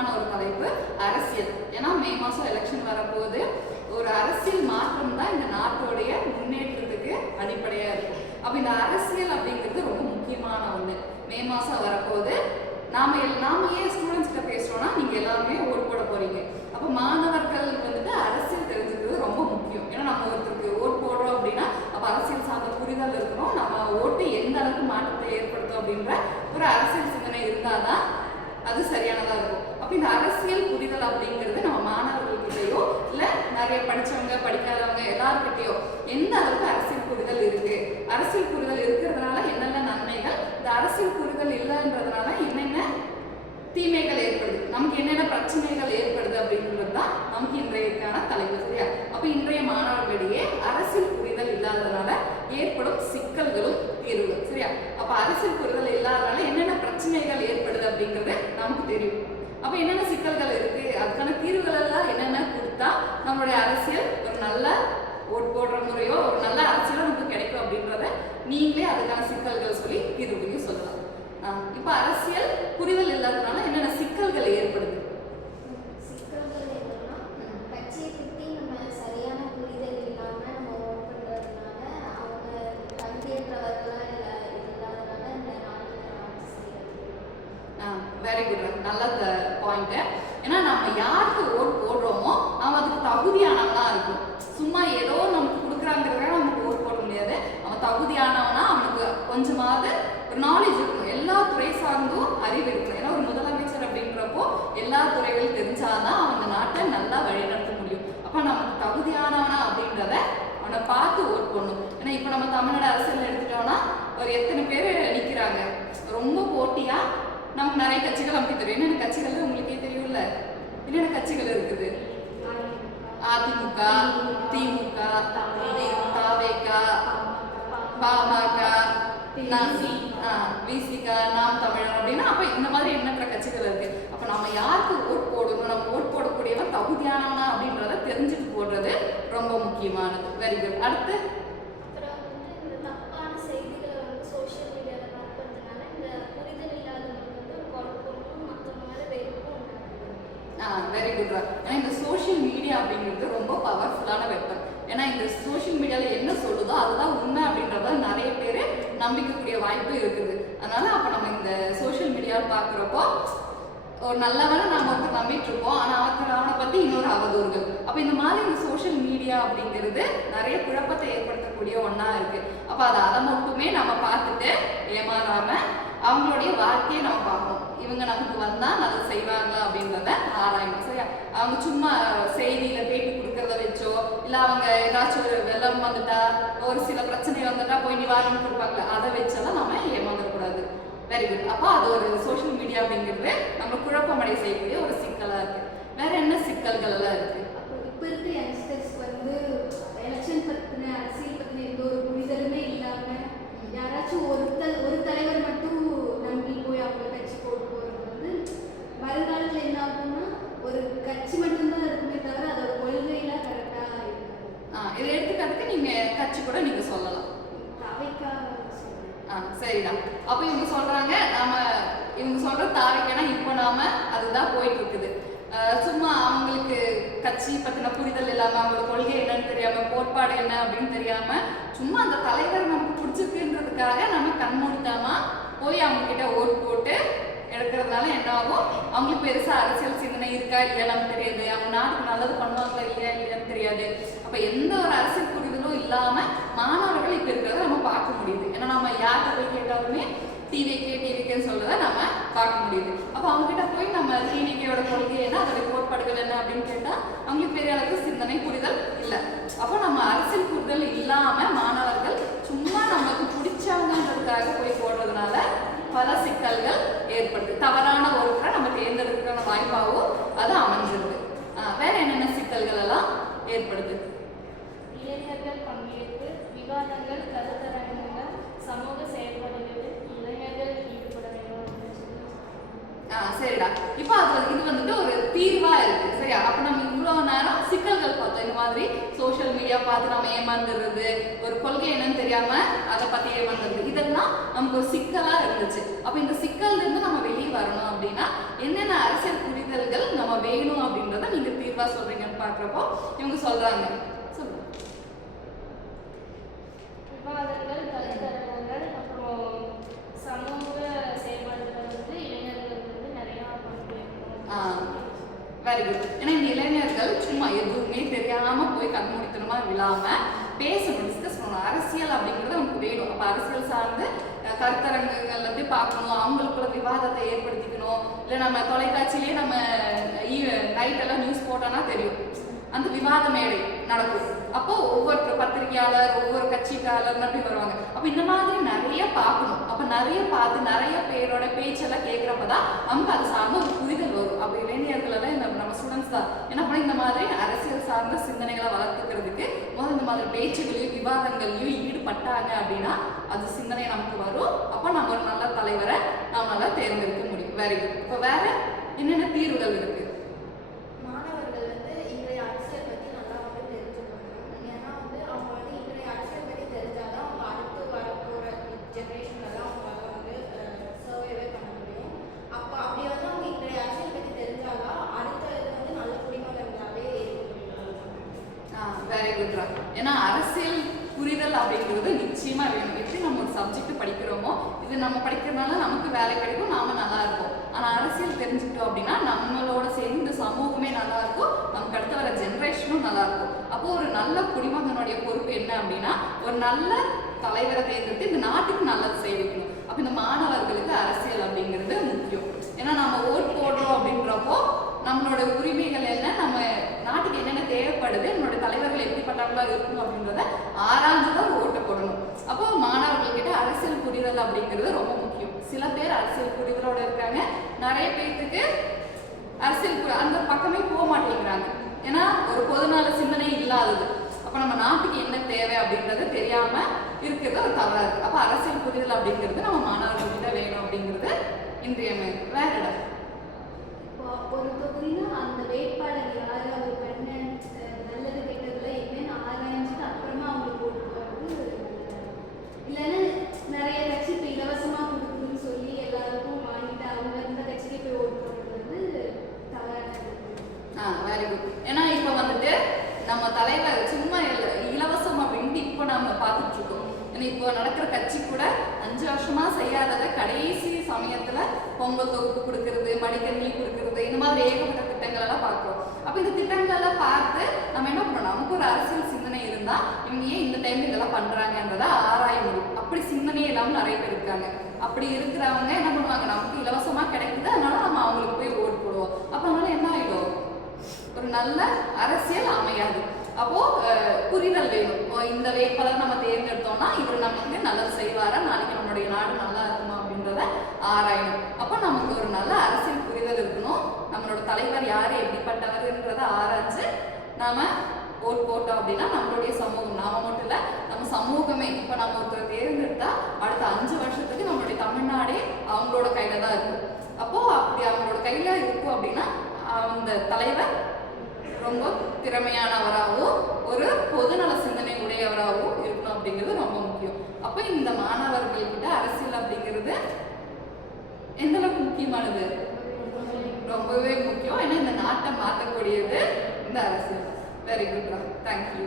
முக்கியமான ஒரு தலைப்பு அரசியல். ஏன்னா மே மாதம் எலெக்ஷன் வரப்போது ஒரு அரசியல் மாற்றம் தான் இந்த நாட்டோடைய முன்னேற்றத்துக்கு அடிப்படையாக இருக்கும். அப்போ இந்த அரசியல் அப்படிங்கிறது ரொம்ப முக்கியமான ஒன்று. மே மாதம் வரப்போது நாம ஏன் ஸ்டூடெண்ட்ஸ்கிட்ட பேசுகிறோன்னா நீங்கள் எல்லாருமே ஓட்டு போட போகிறீங்க. அப்போ மாணவர்கள் வந்துட்டு அரசியல் தெரிஞ்சுக்கிறது ரொம்ப முக்கியம். ஏன்னா நம்ம ஒருத்தருக்கு ஓட்டு போடுறோம் அப்படின்னா அப்போ அரசியல் சார்ந்த புரிதல் இருக்கணும். நம்ம ஓட்டு எந்த அளவுக்கு மாற்றத்தை ஏற்படுத்தும் அப்படின்ற ஒரு அரசியல் சிந்தனை இருந்தால் தான் அது சரியானதாக இருக்கும். அப்போ இந்த அரசியல் புரிதல் அப்படிங்கிறது நம்ம மாணவர்கள்கிட்டயோ இல்லை நிறைய படித்தவங்க படிக்காதவங்க எல்லாருக்கிட்டையோ எந்த அளவுக்கு அரசியல் புரிதல் இருக்குது, அரசியல் புரிதல் இருக்கிறதுனால என்னென்ன நன்மைகள், இந்த அரசியல் புரிதல் இல்லைன்றதுனால என்னென்ன தீமைகள் ஏற்படுது, நமக்கு என்னென்ன பிரச்சனைகள் ஏற்படுது அப்படின்றது தான் நமக்கு இன்றையக்கான தலைப்பு. சரியா? அப்போ இன்றைய மாணவர்களிடையே அரசியல் புரிதல் இல்லாததுனால ஏற்படும் சிக்கல்களும் தீர்வுகள். சரியா? அப்போ அரசியல் புரிதல் இல்லாததுனால என்னென்ன பிரச்சனைகள் ஏற்படுது அப்படிங்கிறது நமக்கு தெரியும். அப்போ என்னென்ன சிக்கல்கள் இருக்கு, அதுக்கான தீர்வுகள் எல்லாம் என்னென்ன கொடுத்தா நம்மளுடைய அரசியல் ஒரு நல்ல ஓட்டு போடுற முறையோ ஒரு நல்ல அரசியலோ நமக்கு கிடைக்கும் அப்படின்றத நீங்களே அதுக்கான சிக்கல்கள் சொல்லி தீர்வுகளையும் சொல்லலாம். இப்போ அரசியல் புரிதல் இல்லாததுனால என்னென்ன சிக்கல்கள் ஏற்படுது? சிக்கல்கள் என்னன்னா, கட்சியை பற்றி நம்ம சரியான புரிதல் இல்லாமல் நம்ம ஓட் பண்ணுறதுனால அவங்க பங்கேற்றவர்களாக இல்லாதனால இந்த நாட்டில் ஆட்சி செய்யறது. வெரி குட், நல்ல பாயிண்ட். ஏன்னா நம்ம யாருக்கு ஓட் போடுறோமோ அவன் அதுக்கு தகுதியானவனா இருக்கும். சும்மா ஏதோ நமக்கு கொடுக்குறாங்கிறத நமக்கு ஓட் போட முடியாது. அவன் தகுதியானவனா அவனுக்கு கொஞ்சமாவது ஒரு நாலேஜ் இருக்கணும், எல்லா துறை சார்ந்தும் அறிவு இருக்கணும். ஏன்னா ஒரு முதலமைச்சர் அப்படின்றப்போ எல்லா துறைகளும் தெரிஞ்சாதான் அவங்க நாட்டை நல்லா வழிநடத்த முடியும். அப்போ நமக்கு தகுதியானவனா அப்படின்றத அவனை பார்த்து ஓட் பண்ணணும். ஏன்னா இப்போ நம்ம தமிழ்நாடு அரசியல் எடுத்துட்டோம்னா ஒரு எத்தனை பேர் நிற்கிறாங்க, ரொம்ப போட்டியா நமக்கு நிறைய கட்சிகள் நமக்கு தெரியும். என்னென்ன கட்சிகள் உங்களுக்கே தெரியும்ல, என்னென்ன கட்சிகள் இருக்குது? அதிமுக, திமுக, தவேக, பாமக, விசிக, நாம் தமிழர் அப்படின்னா அப்ப இந்த மாதிரி எண்ணற்ற கட்சிகள் இருக்கு. அப்ப நம்ம யாருக்கு ஓட் போடணும், நம்ம ஓட் போடக்கூடியவன் தகுதியானவனா அப்படின்றத தெரிஞ்சுட்டு போடுறது ரொம்ப முக்கியமானது. Very good. அடுத்து அப்புறம் இந்த தப்பான செய்திகளை சோஷியல் மீடியாவில் பார்க்கறதுனால இந்த புரிதல் இல்லாதவங்களுக்கு குழப்பமும் மற்றவங்க மேலே வெறுப்பும் உண்டாகுது. Very good. ஏன்னா இந்த சோஷியல் மீடியா அப்படிங்கிறது ரொம்ப பவர்ஃபுல்லான வெப்பன். ஏன்னா இந்த சோஷியல் மீடியாவில் என்ன சொல்லுதோ அதுதான் உண்மை அப்படின்றத நிறைய பேர் நம்பிக்கக்கூடிய வாய்ப்பு இருக்குது. அதனால அப்போ நம்ம இந்த சோஷியல் மீடியாவை பார்க்குறப்போ ஒரு நல்லவனை நம்ம ஒருத்தர் நம்பிட்டு இருப்போம், ஆனால் அவனை பற்றி இன்னொரு அவதூறுகள். அப்போ இந்த மாதிரி இந்த சோஷியல் மீடியா அப்படிங்கிறது நிறைய குழப்பத்தை ஏற்படுத்தக்கூடிய ஒன்றா இருக்குது. அப்போ அதை மட்டுமே நம்ம பார்த்துட்டு ஏமாறாமல் அவங்களுடைய வாழ்க்கையை நம்ம பார்ப்போம். இவங்க நமக்கு வந்தால் நல்லது செய்வாங்களா அப்படின்றத ஆராயணும். சரியா? அவங்க சும்மா செய்தியில் பேட்டி கொடுக்கறத வச்சோ இல்லை அவங்க ஏதாச்சும் ஒரு வெள்ளம் வந்துட்டா ஒரு சில பிரச்சனை வந்துட்டா போய் நிவாரணம் கொடுப்பாங்க, அதை வச்செல்லாம் நம்ம ஏமாந்துடக்கூடாது. Very good. அப்போ அது ஒரு சோஷியல் மீடியா அப்படிங்கிறது நம்ம குழப்பமடை செய்யக்கூடிய ஒரு சிக்கலாக இருக்குது. வேற என்ன சிக்கல்கள் எல்லாம் இருக்குது? அப்போ இப்போ இருக்க யங்ஸ்டர்ஸ்க்கு எலெக்ஷன் பற்றின அரசியல் பற்றின எந்த ஒரு புரிதலுமே இல்லாமல் யாராச்சும் ஒரு தலைவர் மட்டும் நம்பி போய் அவங்க கட்சி போட்டு போகிறது வருங்காலத்தில் என்ன ஆகும்னா ஒரு கட்சி மட்டும்தான் இருக்குமே தவிர அதோட கொள்கையெல்லாம் கரெக்டாக இருக்காது. இதை எடுத்துக்கிறதுக்கு நீங்கள் கட்சி கூட நீங்கள் சொல்லலாம். சரிடா. அப்போ இவங்க சொல்றாங்க இவங்க சொல்ற தாவைக்கான இப்போ நாம அதுதான் போயிட்டு இருக்குது. சும்மா அவங்களுக்கு கட்சி பத்தின புரிதல் இல்லாம அவங்களோட கொள்கை என்னன்னு தெரியாம கோட்பாடு என்ன அப்படின்னு தெரியாம சும்மா அந்த தலைவர் நமக்கு பிடிச்சிருக்குன்றதுக்காக நம்ம கண்மூடித்தாமா போய் அவங்க கிட்ட ஓட்டு போட்டு எடுக்கிறதுனால என்ன ஆகும், அவங்களுக்கு பெருசா அரசியல் சிந்தனை இருக்கா இல்லையா நமக்கு தெரியாது, அவங்க நாட்டுக்கு நல்லது பண்ணுவாங்களா இல்லையான்னு தெரியாது. அப்ப எந்த ஒரு அரசியல் புரிதலும் இல்லாம மாணவர்கள் இப்ப இருக்கிறத நம்ம பார்க்க முடியுது. ஏன்னா நம்ம யார்கிட்ட போய் கேட்டாலுமே டிவிக்கேன்னு சொல்றதை நம்ம பார்க்க முடியுது. அப்போ அவங்க கிட்ட போய் நம்ம டிவிக்கோட கொள்கை என்ன, அதோட கோட்பாடுகள் என்ன அப்படின்னு கேட்டா அவங்களுக்கு பெரிய அளவுக்கு சிந்தனை புரிதல் இல்லை. அப்போ நம்ம அரசியல் புரிதல் இல்லாம மாணவர்கள் சும்மா நமக்கு பிடிச்சவங்கன்றதுக்காக போய் போடுறதுனால பல சிக்கல்கள் ஏற்படுது. தவறான ஒருத்தரை நம்ம தேர்ந்தெடுக்கிற வாய்ப்பாகவும் அது அமைஞ்சிருது. வேற என்னென்ன சிக்கல்கள் எல்லாம் ஏற்படுது? இளைஞர்கள் பங்கேற்பு, விவாதங்கள், கருத்தரங்குகள், சமூக செயல்பாடுகளில் இளைஞர்கள் ஈடுபட வேண்டும். சரிடா. இப்போ இது வந்துட்டு ஒரு தீர்வா இருக்கு. சரியா? அப்ப நம்ம இவ்வளவு நேரம் சிக்கல்கள் பார்த்தோம். இந்த மாதிரி சோஷியல் மீடியா பார்த்து நம்ம ஏமாந்துடுறது, ஒரு கொள்கை என்னன்னு தெரியாம அதை பத்தி ஏமாந்துடுறது, இதெல்லாம் நமக்கு ஒரு சிக்கலா இருந்துச்சு. அப்ப இந்த சிக்கல்ல இருந்து நம்ம வெளியே வரணும் அப்படின்னா என்னென்ன அரசியல் புரிதல்கள் நம்ம வேணும் அப்படின்றத நீங்க தீர்வா சொல்றீங்கன்னு பாக்குறப்போ இவங்க சொல்றாங்க. சொல்லுங்க. விவாதங்கள், கருத்தரங்குகள், அப்புறம் சமூக செயல்பாடுகள் வந்து இளைஞர்கள் வந்து நிறைய பங்கேற்கணும். Very good. ஏன்னா இந்த இளைஞர்கள் சும்மா எதுவுமே தெரியாம போய் கண்மூடித்தனமா விழாம பேசணும், டிஸ்கஸ் பண்ணணும். அரசியல் அப்படிங்கிறது நமக்கு வேணும். அப்ப அரசியல் சார்ந்து கருத்தரங்குகள் வந்து பார்க்கணும், அவங்களுக்குள்ள விவாதத்தை ஏற்படுத்திக்கணும். இல்லை நம்ம தொலைக்காட்சியிலேயே நம்ம நைட் எல்லாம் நியூஸ் போட்டோம்னா தெரியும், அந்த விவாத மேடை நடக்கும். அப்போ ஒவ்வொரு பத்திரிகையாளர், ஒவ்வொரு கட்சிக்காரர் அப்படி வருவாங்க. அப்ப இந்த மாதிரி நிறைய பார்க்கணும். அப்ப நிறைய பார்த்து நிறைய பேரோட பேச்செல்லாம் கேட்கிறப்பதான் நமக்கு அது சார்ந்த ஒரு புரிதல் வரும். அப்ப இளைஞர்கள் எல்லாம் நம்ம ஸ்டூடெண்ட்ஸ் தான் என்ன பண்ண இந்த மாதிரி அரசியல் சார்ந்த சிந்தனைகளை வளர்த்துக்கிறதுக்கு முதல் இந்த மாதிரி பேச்சுகளையும் விவாதங்களையும் ஈடுபட்டாங்க அப்படின்னா அது சிந்தனை நமக்கு வரும். அப்ப நம்ம ஒரு நல்ல தலைவரை நம்மளால தேர்ந்தெடுக்க முடியும். Very good. இப்ப வேற என்னென்ன தீர்வுகள் இருக்கு? வெரி குட்ரா. ஏன்னா அரசியல் புரிதல் அப்படிங்கிறது நிச்சயமா வேணும். எப்படி நம்ம ஒரு சப்ஜெக்ட் படிக்கிறோமோ இது நம்ம படிக்கிறதுனால நமக்கு வேலை கிடைக்கும், நாம நல்லா இருக்கும். ஆனா அரசியல் தெரிஞ்சுக்கிட்டோம் அப்படின்னா நம்மளோட சேர்ந்து சமூகமே நல்லா இருக்கும், நமக்கு அடுத்து வர ஜென்ரேஷனும் நல்லா இருக்கும். அப்போ ஒரு நல்ல குடிமகனுடைய பொறுப்பு என்ன அப்படின்னா ஒரு நல்ல தலைவரை தேர்ந்தெடுத்து இந்த நாட்டுக்கு நல்லது செய்யணும். அப்ப இந்த மாணவர்களுக்கு அரசியல் அப்படிங்கிறது முக்கியம். ஏன்னா நம்ம ஓட் போடுறோம் அப்படின்றப்போ நம்மளோட உரிமைகள் என்ன, நம்ம நாட்டுக்கு என்னென்ன தேவைப்படுது, நம்மளோட தலைவர்கள் எப்படிப்பட்டவங்களா இருக்கணும் அப்படின்றத ஆராய்ஞ்சுதான் ஓட்டு போடணும். அப்போ மாணவர்கள்கிட்ட அரசியல் புரிதல் அப்படிங்கிறது ரொம்ப முக்கியம். சில பேர் அரசியல் புரிதலோட இருக்காங்க, நிறைய பேருக்கு அரசியல் அந்த பக்கமே போக மாட்டேங்கிறாங்க. ஏன்னா ஒரு பொதுநல சிந்தனை இல்லாதது. அப்ப நம்ம நாட்டுக்கு என்ன தேவை அப்படின்றது தெரியாம இருக்கிறது ஒரு தவறா இருக்கு. அப்ப அரசியல் புரிதல் அப்படிங்கிறது நம்ம மாணவர்கள்கிட்ட வேணும் அப்படிங்கிறது இன்றியமையாது. வேற இடம் ஒரு தொகுதினா அந்த வேட்பாளர் யாரு, அவர் பண்ண நல்லது கெட்டதுல என்னன்னு ஆராய்ஞ்சிட்டு அப்புறமா அவங்களுக்கு ஓட்டு போடுறது. இல்லைன்னா நிறைய கட்சி இப்போ இலவசமா கொடுக்குதுன்னு சொல்லி எல்லாருக்கும் வாங்கிட்டு அவங்க இந்த கட்சிக்கு போய் ஓட்டு போடுறது தவறானது. Very good. ஏன்னா இப்போ வந்துட்டு நம்ம தலைவர் சும்மா இலவசமா வேண்டி இப்போ நம்ம பார்த்துட்டு இருக்கோம். இப்போ நடக்கிற கட்சி கூட 5 வருஷமா செய்யாததை கடைசி சமயத்துல பொங்கல் தொகுப்பு கொடுக்கறது, மடிக்கணி கொடுக்கறது, இந்த மாதிரி ஏகப்பட்ட திட்டங்கள் எல்லாம் பார்க்கிறோம். அப்ப இந்த திட்டங்கள் எல்லாம் பார்த்து நம்ம என்ன பண்ணணும், நமக்கு ஒரு அரசியல் சிந்தனை இருந்தா இவங்க ஏன் இந்த டைம்ல இதெல்லாம் பண்றாங்கன்றத ஆராய முடியும். அப்படி சிந்தனையே இல்லாம நிறைய பேர் இருக்காங்க. அப்படி இருக்கிறவங்க என்ன பண்ணுவாங்க, நமக்கு இலவசமா கிடைக்குது அதனால நம்ம அவங்களுக்கு போய் ஓட்டு போடுவோம். அப்ப அதனால என்ன ஆயிடும், ஒரு நல்ல அரசியல் அமையாது. அப்போ புரிதல் வேணும். இந்த வேட்பாளர் நம்ம தேர்ந்தெடுத்தோம்னா இவர் நமக்கு நல்லது செய்வாரா, நாளைக்கு நம்மளுடைய நாடு நல்லா இருக்குமா அப்படின்றத ஆராயணும். அப்போ நமக்கு ஒரு நல்ல அரசியல் புரிதல் இருக்கணும். நம்மளோட தலைவர் யாரு, எப்படிப்பட்டவர்ன்றத ஆராய்ச்சி நாம ஓட் போட்டோம் அப்படின்னா நம்மளுடைய சமூகம், நாம மட்டும் இல்ல நம்ம சமூகமே, இப்ப நம்ம ஒருத்தர் தேர்ந்தெடுத்தா அடுத்த 5 வருஷத்துக்கு நம்மளுடைய தமிழ்நாடே அவங்களோட கையில தான் இருக்கும். அப்போ அப்படி அவங்களோட கையில இருக்கும் அப்படின்னா அந்த தலைவர் ரொம்ப திறமையானவராகவும் ஒரு பொதுநல சிந்தனை உடையவராகவும் இருக்கணும் அப்படிங்கிறது ரொம்ப முக்கியம். அப்ப இந்த மாணவர்கள்கிட்ட அரசியல் அப்படிங்கிறது எந்த அளவுக்கு முக்கியமானது, ரொம்பவே முக்கியம். ஏன்னா இந்த நாட்டை மாற்றக்கூடியது இந்த அரசியல். Very good, thank you.